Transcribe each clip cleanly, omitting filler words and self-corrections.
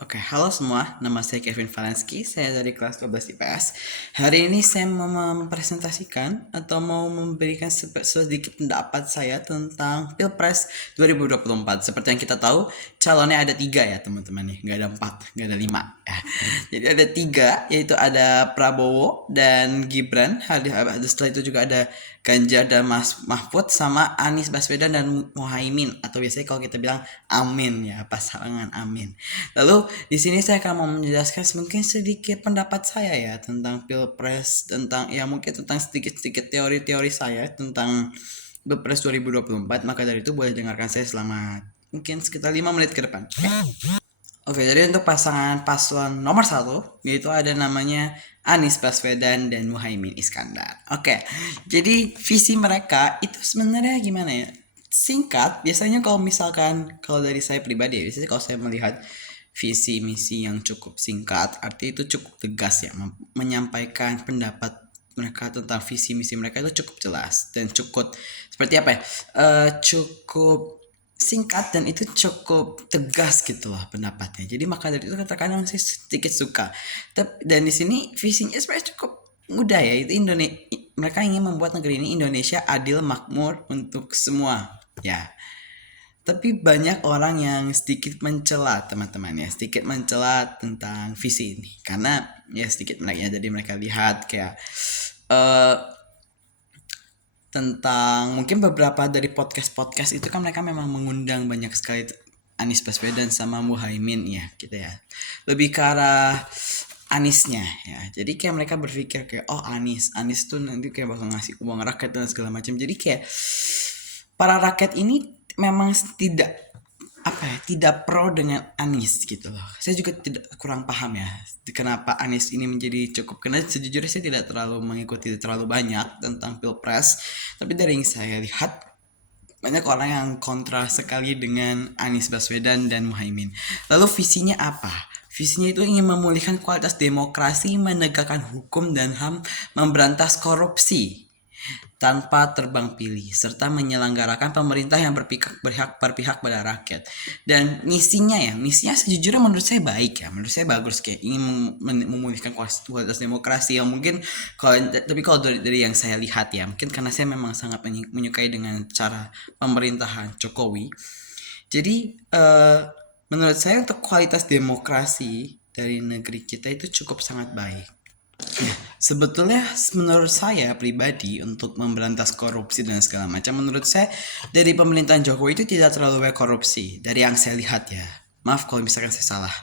Oke, halo semua. Nama saya Kevin Valansky. Saya dari kelas 12 IPS. Hari ini saya mau mempresentasikan atau mau memberikan sedikit pendapat saya tentang Pilpres 2024. Seperti yang kita tahu, calonnya ada 3 ya teman-teman nih. Nggak ada 4, nggak ada 5. Jadi ada 3, yaitu ada Prabowo dan Gibran. Setelah itu juga ada Ganjar dan Mas Mahfud sama Anies Baswedan dan Muhaimin, atau biasanya kalau kita bilang Amin ya, pasangan Amin. Lalu di sini saya akan mau menjelaskan mungkin sedikit pendapat saya ya tentang Pilpres, tentang ya mungkin tentang sedikit-sedikit teori-teori saya tentang Pilpres 2024. Maka dari itu boleh dengarkan saya selama mungkin sekitar 5 menit ke depan. Oke, jadi untuk pasangan paslon nomor 1 yaitu ada namanya Anies Baswedan dan Muhaimin Iskandar. Oke, jadi visi mereka itu sebenarnya gimana ya? Singkat, biasanya kalau dari saya pribadi ya, biasanya kalau saya melihat visi misi yang cukup singkat, artinya itu cukup tegas ya, menyampaikan pendapat mereka tentang visi misi mereka itu cukup jelas dan cukup seperti apa ya? Cukup singkat dan itu cukup tegas gitu loh pendapatnya. Jadi maka dari itu terkadang saya sedikit suka. Dan di sini visinya sebenarnya cukup mudah ya. Itu mereka ingin membuat negeri ini Indonesia adil makmur untuk semua. Ya. Tapi banyak orang yang sedikit mencela teman-teman ya, sedikit mencela tentang visi ini. Karena ya sedikit mereka jadi mereka lihat kayak eh tentang mungkin beberapa dari podcast-podcast itu kan mereka memang mengundang banyak sekali Anies Baswedan sama Muhaimin ya gitu ya, lebih ke arah Anisnya ya. Jadi kayak mereka berpikir kayak oh Anis tuh nanti kayak bakal ngasih uang rakyat dan segala macam. Jadi kayak para rakyat ini memang tidak pro dengan Anies gitu loh. Saya juga tidak kurang paham ya kenapa Anies ini menjadi cukup, karena sejujurnya saya tidak terlalu mengikuti terlalu banyak tentang Pilpres, tapi dari yang saya lihat banyak orang yang kontra sekali dengan Anies Baswedan dan Muhaimin. Lalu visinya apa? Visinya itu ingin memulihkan kualitas demokrasi, menegakkan hukum dan HAM, memberantas korupsi tanpa terbang pilih, serta menyelenggarakan pemerintah yang berpihak pada rakyat. Dan misinya sejujurnya menurut saya baik ya, menurut saya bagus, kayak ingin memulihkan kualitas demokrasi yang mungkin kalau dari yang saya lihat ya, mungkin karena saya memang sangat menyukai dengan cara pemerintahan Jokowi. Jadi menurut saya untuk kualitas demokrasi dari negeri kita itu cukup sangat baik. Sebetulnya menurut saya pribadi untuk memberantas korupsi dan segala macam, menurut saya dari pemerintahan Jokowi itu tidak terlalu banyak korupsi dari yang saya lihat ya. Maaf kalau misalkan saya salah.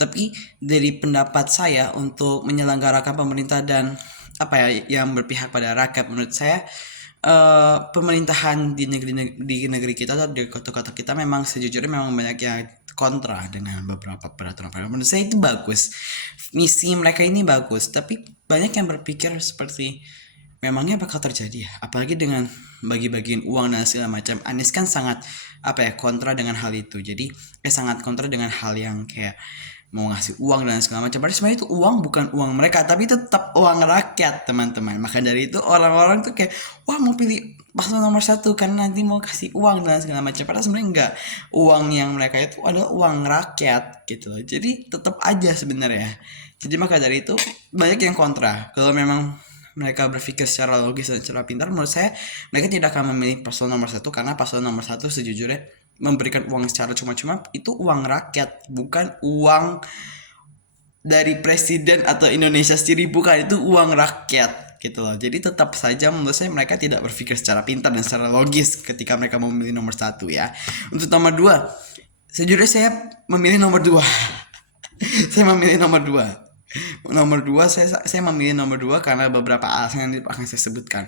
Tapi dari pendapat saya untuk menyelenggarakan pemerintah dan apa ya yang berpihak pada rakyat, menurut saya pemerintahan di negeri kita atau di kota-kota kita memang sejujurnya memang banyak yang kontra dengan beberapa peraturan. Menurut saya itu bagus, misi mereka ini bagus, tapi banyak yang berpikir seperti memangnya bakal terjadi ya, apalagi dengan bagi-bagiin uang dan segala macam. Anies kan sangat kontra dengan hal itu. Jadi sangat kontra dengan hal yang kayak mau ngasih uang dan segala macam. Padahal sebenarnya itu uang bukan uang mereka, tapi itu tetap uang rakyat teman-teman. Maka dari itu orang-orang tuh kayak wah mau pilih paslon nomor 1 karena nanti mau kasih uang dan segala macam. Padahal sebenarnya enggak, uang yang mereka itu adalah uang rakyat gitu loh. Jadi tetap aja sebenarnya. Jadi maka dari itu banyak yang kontra. Kalau memang mereka berpikir secara logis dan secara pintar, menurut saya mereka tidak akan memilih paslon nomor 1, karena paslon nomor 1 sejujurnya memberikan uang secara cuma-cuma, itu uang rakyat, bukan uang dari presiden atau Indonesia sendiri, bukan, itu uang rakyat gitu loh. Jadi tetap saja menurut saya mereka tidak berpikir secara pintar dan secara logis ketika mereka memilih nomor 1 ya. Untuk nomor 2, sejujurnya saya memilih nomor 2. Saya memilih nomor 2. Saya memilih nomor 2 karena beberapa alasan yang akan saya sebutkan.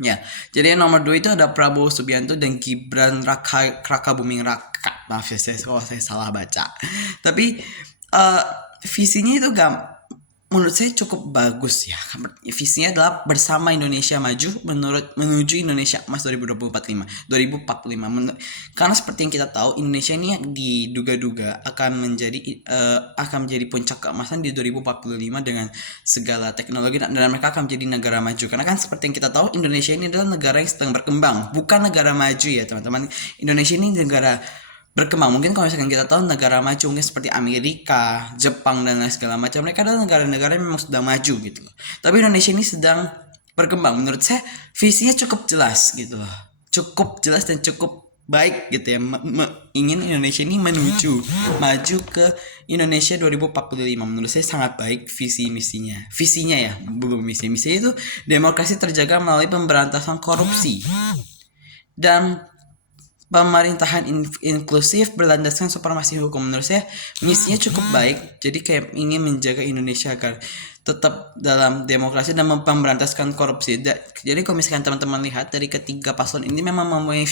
Ya, jadi yang nomor 2 itu ada Prabowo Subianto dan Gibran Raka Buming Raka. Maaf ya kalau saya salah baca. Tapi eh, visinya itu menurut saya cukup bagus ya. Visinya adalah bersama Indonesia maju menuju Indonesia Emas 2045. Karena seperti yang kita tahu, Indonesia ini diduga-duga akan menjadi puncak keemasan di 2045 dengan segala teknologi, dan mereka akan menjadi negara maju. Karena kan seperti yang kita tahu, Indonesia ini adalah negara yang sedang berkembang, bukan negara maju ya teman-teman. Indonesia ini negara berkembang. Mungkin kalau misalkan kita tahu negara maju mungkin seperti Amerika, Jepang dan lain segala macam, mereka adalah negara-negara yang memang sudah maju gitu loh. Tapi Indonesia ini sedang berkembang. Menurut saya visinya cukup jelas gitu loh, cukup jelas dan cukup baik gitu ya, ingin Indonesia ini menuju maju ke Indonesia 2045. Menurut saya sangat baik visinya ya, belum misinya itu demokrasi terjaga melalui pemberantasan korupsi dan pemerintahan inklusif berlandaskan supremasi hukum. Menurut saya misinya cukup baik, jadi kayak ingin menjaga Indonesia agar tetap dalam demokrasi dan memberantaskan korupsi. Jadi kalau misalkan teman-teman lihat dari ketiga paslon ini memang mempunyai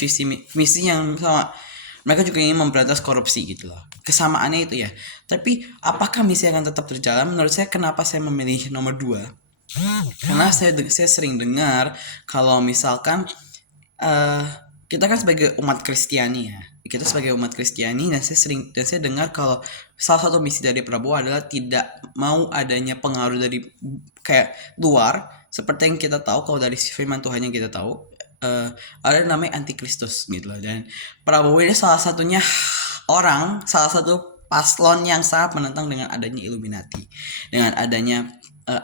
misi yang sama, mereka juga ingin memberantas korupsi gitu loh, kesamaannya itu ya. Tapi apakah misi akan tetap terjalan? Menurut saya kenapa saya memilih nomor 2, karena saya sering dengar kalau misalkan kita kan sebagai umat Kristiani ya, kita sebagai umat Kristiani, dan saya dengar kalau salah satu misi dari Prabowo adalah tidak mau adanya pengaruh dari kayak luar, seperti yang kita tahu kalau dari firman Tuhan yang kita tahu, ada namanya antikristus gitu loh. Dan Prabowo ini salah satu paslon yang sangat menentang dengan adanya Illuminati, dengan adanya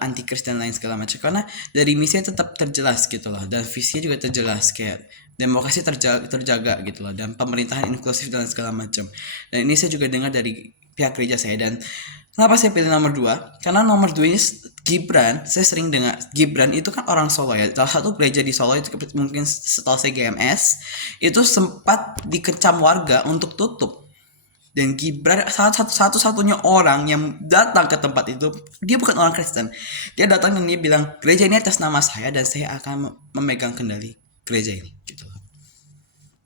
antikris dan lain segala macam, karena dari misinya tetap terjelas gitu loh, dan visinya juga terjelas kayak demokrasi terjaga gitu loh, dan pemerintahan inklusif dan segala macam. Dan ini saya juga dengar dari pihak gereja saya. Dan kenapa saya pilih nomor 2? Karena nomor 2 ini Gibran, saya sering dengar Gibran itu kan orang Solo ya, salah satu gereja di Solo itu mungkin setahu saya GMS itu sempat dikecam warga untuk tutup. Dan Gibran satu-satunya orang yang datang ke tempat itu, dia bukan orang Kristen. Dia datang dan dia bilang, gereja ini atas nama saya dan saya akan memegang kendali gereja ini gitu.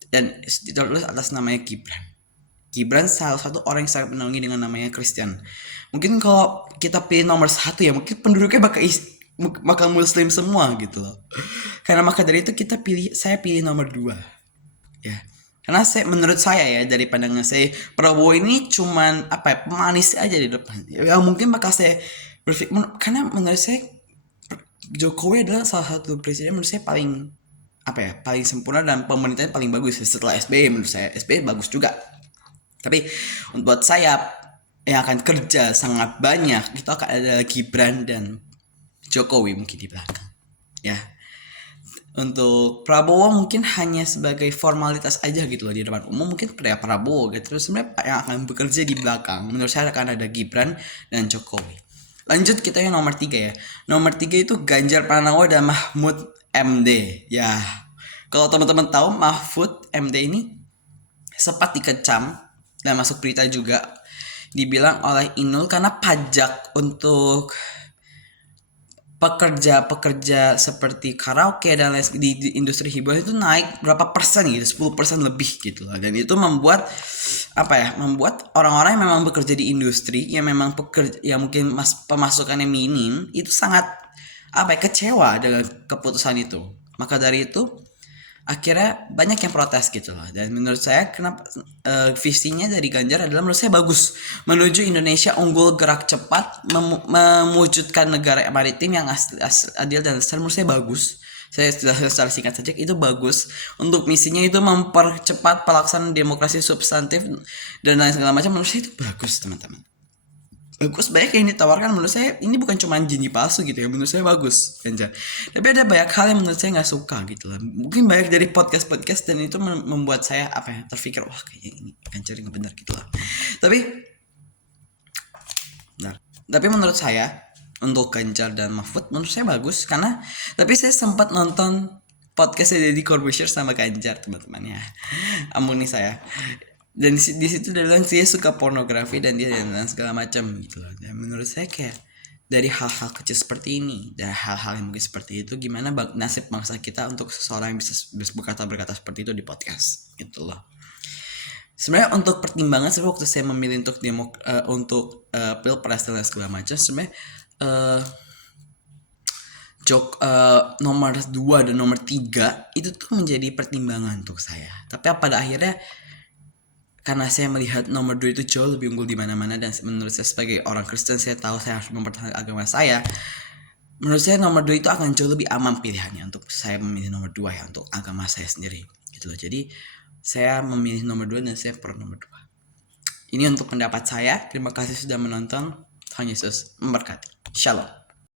Dan ditulis atas namanya Gibran. Gibran salah satu orang yang sangat menaungi dengan namanya Kristen. Mungkin kalau kita pilih nomor 1 ya, mungkin penduduknya bakal Muslim semua gitu loh. Karena maka dari itu saya pilih nomor 2 ya. Karena menurut saya ya, dari pandangan saya, Prabowo ini cuman pemanis aja di depan. Ya mungkin bakal saya berpikir, karena menurut saya Jokowi adalah salah satu presiden menurut saya paling paling sempurna dan pemerintahnya paling bagus setelah SBY. Menurut saya SBY bagus juga. Tapi buat saya yang akan kerja sangat banyak itu akan ada Gibran dan Jokowi mungkin di belakang. Ya. Untuk Prabowo mungkin hanya sebagai formalitas aja gitu loh di depan umum, mungkin kayak Prabowo gitu. Terus sebenarnya yang akan bekerja di belakang menurut saya akan ada Gibran dan Jokowi. Lanjut kita yang nomor 3 ya. Nomor 3 itu Ganjar Pranowo dan Mahfud MD. Ya, kalau teman-teman tahu Mahfud MD ini sempat dikecam dan masuk berita juga, dibilang oleh Inul karena pajak untuk pekerja seperti karaoke dan lain di industri hiburan itu naik berapa persen gitu, 10% lebih gitu loh. Dan itu membuat membuat orang-orang yang memang bekerja di industri yang memang yang mungkin pemasukannya minim itu sangat kecewa dengan keputusan itu. Maka dari itu akhirnya banyak yang protes gitu loh. Dan menurut saya kenapa visinya dari Ganjar adalah menurut saya bagus, menuju Indonesia unggul, gerak cepat, mewujudkan negara maritim yang adil dan besar. Menurut saya bagus. Saya secara singkat saja itu bagus. Untuk misinya itu mempercepat pelaksanaan demokrasi substantif dan lain segala macam. Menurut saya itu bagus teman-teman. Bagus, banyak yang ditawarkan. Menurut saya ini bukan cuma janji palsu gitu ya, menurut saya bagus Ganjar. Tapi ada banyak hal yang menurut saya nggak suka gitu lah. Mungkin banyak dari podcast dan itu membuat saya terpikir wah kayaknya ini Ganjar nggak benar gitu lah. Tapi menurut saya untuk Ganjar dan Mahfud menurut saya bagus, karena tapi saya sempat nonton podcastnya Deddy Corbuzier sama Ganjar teman-teman ya. Ampuni saya. Dan di situ dia bilang dia suka pornografi dan dia dan segala macam gitu loh. Dan menurut saya kayak dari hal-hal kecil seperti ini, dari hal-hal yang mungkin seperti itu, gimana nasib bangsa kita untuk seseorang yang bisa berkata seperti itu di podcast gitu loh. Sebenarnya untuk pertimbangan waktu saya memilih untuk pilpres dan segala macam, sebenarnya nomor 2 dan nomor 3 itu tuh menjadi pertimbangan untuk saya. Tapi pada akhirnya karena saya melihat nomor 2 itu jauh lebih unggul di mana-mana, dan menurut saya sebagai orang Kristen saya tahu saya harus mempertahankan agama saya. Menurut saya nomor 2 itu akan jauh lebih aman pilihannya untuk saya memilih nomor 2 ya, untuk agama saya sendiri gitu loh. Jadi Saya memilih nomor 2 dan saya pro nomor 2. Ini untuk pendapat saya. Terima kasih sudah menonton. Tuhan Yesus memberkati. Shalom.